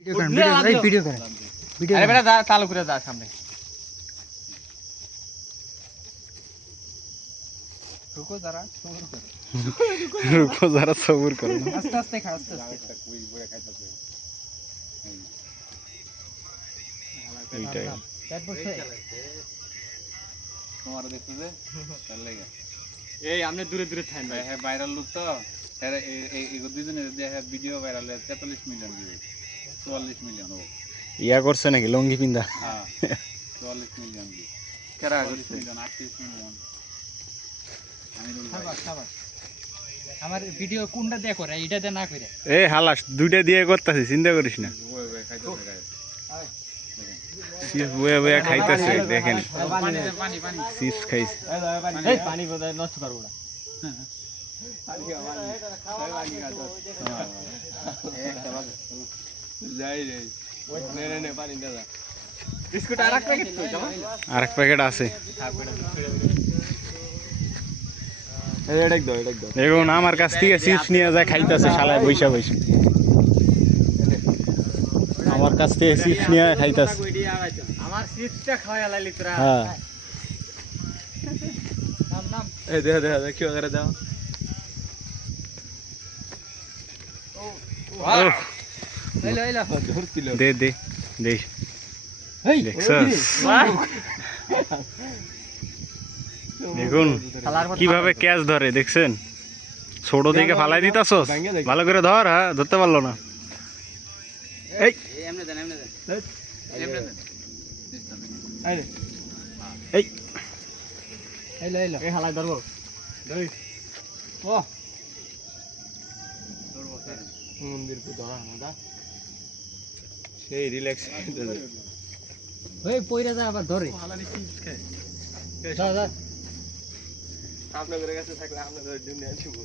video कर अरे बेटा चालू करे जा सामने रुको जरा सब्र करो आस्ते आस्ते खा आस्ते आस्ते कोई বয়ে খাইতেছে এইটাই পেট বসে তোমার দেখতে যে চল লাগা এই আমনে দূরে দূরে থাকেন ভাই হ্যাঁ ভাইরাল লোক তো এর এই দুইজনের দেখে ভিডিও ভাইরাল হয়ে 43 মিলিয়ন ভিউ 44 মিলিয়ন ও ইয়া করছে নাকি লঙ্গি পিন্দা হ্যাঁ 44 মিলিয়ন ভিউ কেরা করছে মিলিয়ন 38 মিলিয়ন আমিনুল ভাই আমার ভিডিও কোনটা দিয়ে করে এটা দিয়ে না করে এ হালাস দুইটা দিয়ে করতেছি চিন্তা করিস না ওই ভাই খাইতেছে গায় চিপস বয়ে বয়ে খাইতেছে দেখেন পানি চিপস খাইছে এই পানি বোধহয় নষ্ট করব না যাই রে নে পানি দাদা বিস্কুট আরেক প্যাকেট তো আরেক প্যাকেট আছে দেখুন আমার কাছ থেকে চিপস নিয়ে যায় খাইতেছে শালায় বৈশা বৈশা আমার কাছ থেকে চিপস নিয়ে খাইতেছে আমার চিপসটা খাওয়া লাইলি তোরা হ্যাঁ নাম নাম এই দেখা দেখা কি করে দাও এলো এলো ধরছিল দে দে দে এই দেখছস দেখুন কিভাবে ক্যাচ ধরে দেখছেন ছোট দিকে ফালাই দিতাছস ভালো করে ধর হ্যাঁ ধরতে পারলো না এই এমনে দেন এমনে দেন আরে এই এই লই ল এই হালাই ধরবো ধরি ও ধরবো স্যার মন্দির কো ধরা না সেই রিল্যাক্স ওই পয়রা যা আবার ধরে হালানি চিপস খায় যা যা আপনাদের কাছে থাকলে আপনাদের দুনিয়া দিব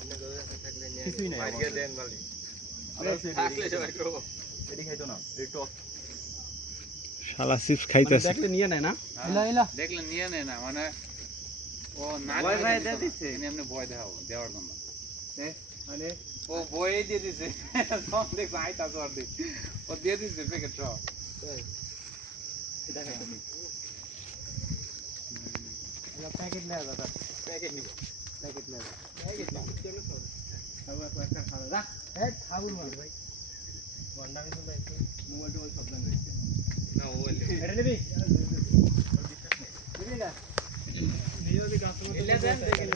আপনাদের কাছে থাকলে নিয়ে কিছুই নাই আজকে দেন মালি থাকলে সবাই করব এডি খাইতো না একটু শালা চিপস খাইতেছে দেখলে নিয়ে নেয় না এলা এলা দেখলে নিয়ে নেয় না মানে ও না ভয় ভয় দিয়ে দিছে এমনি ভয় দাও দেওয়ার জন্য মানে ও ভয় দিয়ে দিছে সব দেখ আইতা জোর দেখ ও দিয়ে দিছে প্যাকেট সব এটা খাইতো पैकेट ले दादा पैकेट निको पैकेट ले पैकेट चलो सब एक खाना रख ए खाऊ मत भाई वंडा में तो लाइक मोबाइल तो सब दन रखे ना वो ले अरे ले भी ले ले वीडियो भी कस्टमर ले जान देख ले